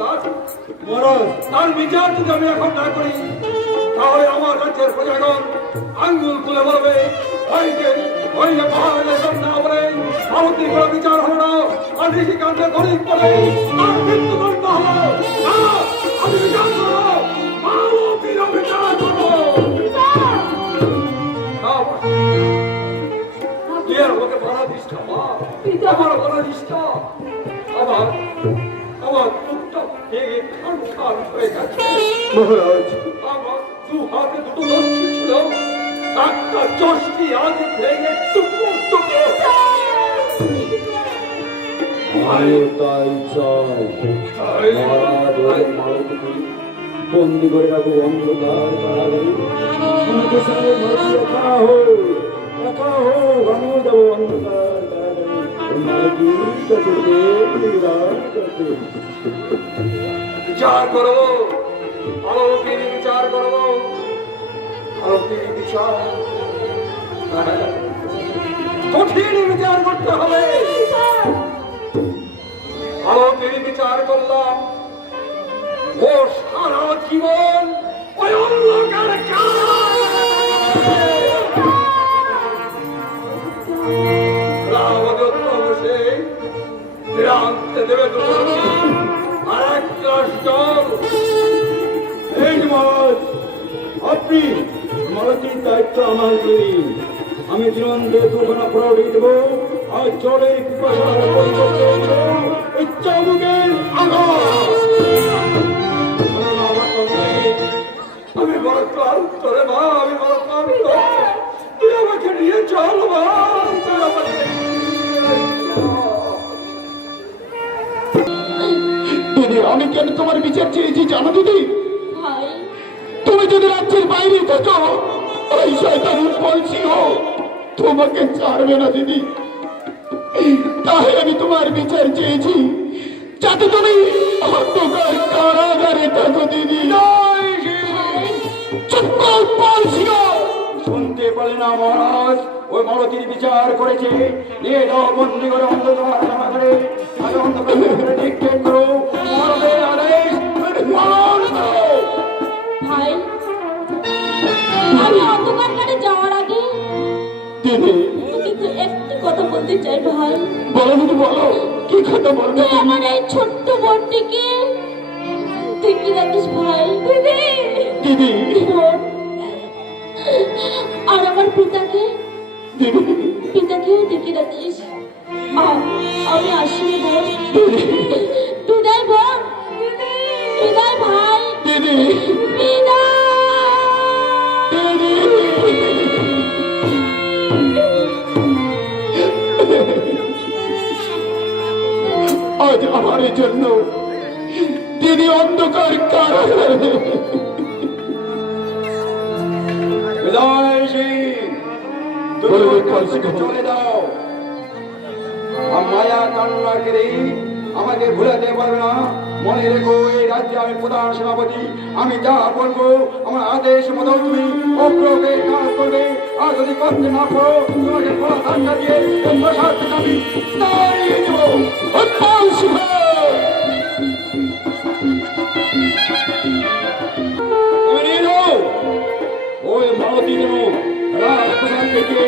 মহারাজ, তার বিচার যদি আমি এখন না করি তাহলে আমার রাজ্যের প্রজাগণ আঙ্গুল তুলে বলবে ওই যে পাহাড়ে না বলে ভারতীয় কোনো বিচার হলো না, আর ঋষিকান্তে গরিব বলে তার মৃত্যুদণ্ড হলো না। আমি বিচার করবো, মানবীর বিচার করবো। আমাকে বলা নিষ্ঠা মা, আমার বলা নিষ্ঠা, আমার আমার মুখটা ভেঙে খান খান হয়ে গেছে মহারাজ। আমার দু হাতে দুটো লক্ষ্য ছিল, একটা চষ্টি আজ ভেঙে টুকরো টুকরো। তাই চাই মহারাজ ওদের মালতীকে বন্দি করে রাখো অন্ধকার কারাগারে। আমাদের সঙ্গে একা হোক, একা হোক, আমিও যাবো অন্ধকার কারাগারে। মালতীর কাছে বিচার করবো, আলোকের বিচার করবো, আলোকের বিচার কঠিন বিচার করতে হবে। আলোকের বিচার করলাম, ও সারা জীবন ওই অন্ধকার রাখতে দেবে আর এক গ্লাস জল। এই মহারাজ, আপনি মালতীর দায়িত্ব আমার দিন। আমি জীবনকে দুখানা প্রৌঢ়ি দেব, আর জলের পিপাসার এই চাবুকের আঘাত। আমি বড় ক্লান্ত রে মা, আমি বড় ক্লান্ত। তুই আমাকে নিয়ে চল মা, তুই আমাকে দিদি, আমি কেন তোমার বিচার চেয়েছি জানো দিদি? তুমি যদি রাজ্যের বাইরে থাকো, ওই শয়তান বলছি তোমাকে ছাড়বে না দিদি। তাই আমি তোমার বিচার চেয়েছি, যাতে তুমি অন্ধকার কারাগারে থাকো দিদি। শুনতে পারে না মহারাজ, ওই মালতীর বিচার করেছে, নিয়ে যাও বন্দি করে অন্ধকার কারাগারে। আগে অন্ধকার কারাগারে নিক্ষেপ করো, মহারাজের আদেশ পালন করো। ভাই, আমি অন্ধকার কারে যাওয়ার আগে দিদি, কিন্তু একটি কথা বলতে চাই ভাই। বলো দিদি, বলো, কি কথা বলবে? তুই আমার এই ছোট্ট বোনটিকে দেখে রাখিস ভাই। দিদি, আর আমার পিতাকে দিদি, পিতাকেও দেখে রাখিস। আমি আসিনি বোন, বিদায় বোন, বিদায় ভাই, দিদি, বিদায়। আজ আমার জন্য দিদি অন্ধকার কারাগারে। চলে যাও, মায়া কান্না করে আমাকে ভুলাতে পারবে না। মনে রেখো, এই রাজ্যে আমি প্রধান সেনাপতি। আমি যা বলবো আমার আদেশ মতো তুমি অগ্রকে কাজ করবে। আর যদি করতে না পারো, তোমাকে বড় ধাক্কা দিয়ে প্রসাদ থেকে আমি তাড়িয়ে দেবো। ওই মালতী যেন রাজপ্রধান থেকে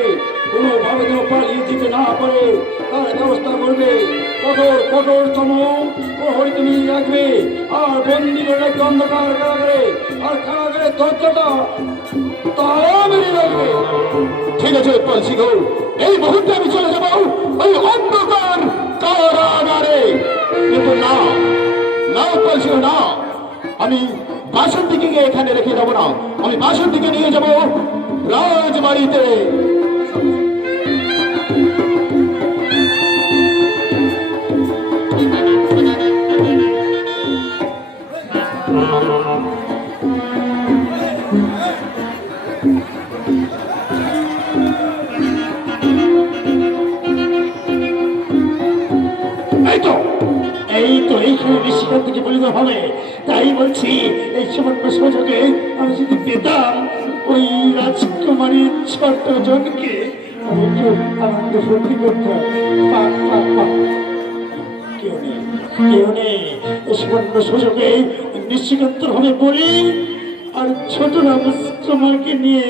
কোনোভাবে যেন পালিয়ে যেতে না পারে, তার ব্যবস্থা করবে। কঠোর কঠোরতম প্রহরী তুমি রাখবে, আর বন্দি করে রাখবে অন্ধকার কারাগারে। আর কারাগারের দরজাটা তারা মেরে রাখবে। ঠিক আছে পালসি গো, এই মুহূর্তে আমি চলে যাবো ওই অন্ধকার কারাগারে। কিন্তু না না পালসি না, আমি বাসন্তীকে গিয়ে এখানে রেখে যাবো না। আমি বাসন্তীকে নিয়ে যাবো রাজবাড়িতে। থেকে বলিতে হবে। তাই বলছি, এই সামান্য সুযোগে আমি যদি পেতাম ওই রাজকুমারী ছোট জনকে আমি একটু আনন্দ ফুর্তি করতাম। কেউ নেই। কেউ নেই। এই সুবর্ণ সুযোগে নিশ্চিকান্তর হবে বলি আর ছোট রাম তোমাকে নিয়ে